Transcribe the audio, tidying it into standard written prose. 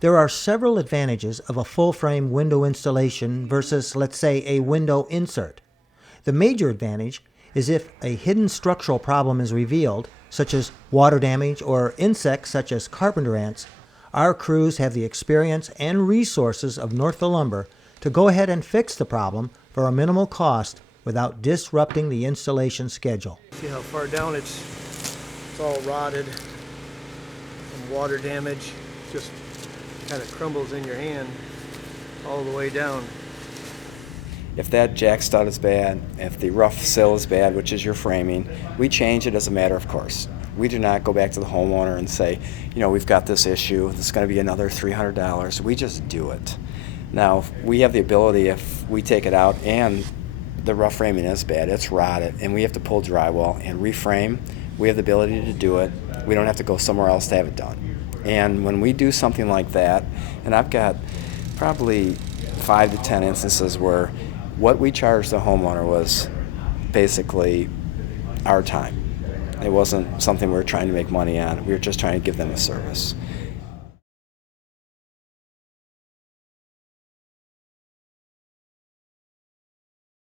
There are several advantages of a full-frame window installation versus, let's say, a window insert. The major advantage is if a hidden structural problem is revealed, such as water damage or insects such as carpenter ants, our crews have the experience and resources of Northville Lumber to go ahead and fix the problem for a minimal cost without disrupting the installation schedule. See how far down it's all rotted from water damage. Just kind of crumbles in your hand all the way down. If that jack stud is bad, if the rough sill is bad, which is your framing, we change it as a matter of course. We do not go back to the homeowner and say, we've got this issue, this is going to be another $300. We just do it. Now, we have the ability, if we take it out and the rough framing is bad, it's rotted, and we have to pull drywall and reframe, we have the ability to do it. We don't have to go somewhere else to have it done. And when we do something like that, and I've got probably 5 to 10 instances where what we charged the homeowner was basically our time. It wasn't something we were trying to make money on. We were just trying to give them a service.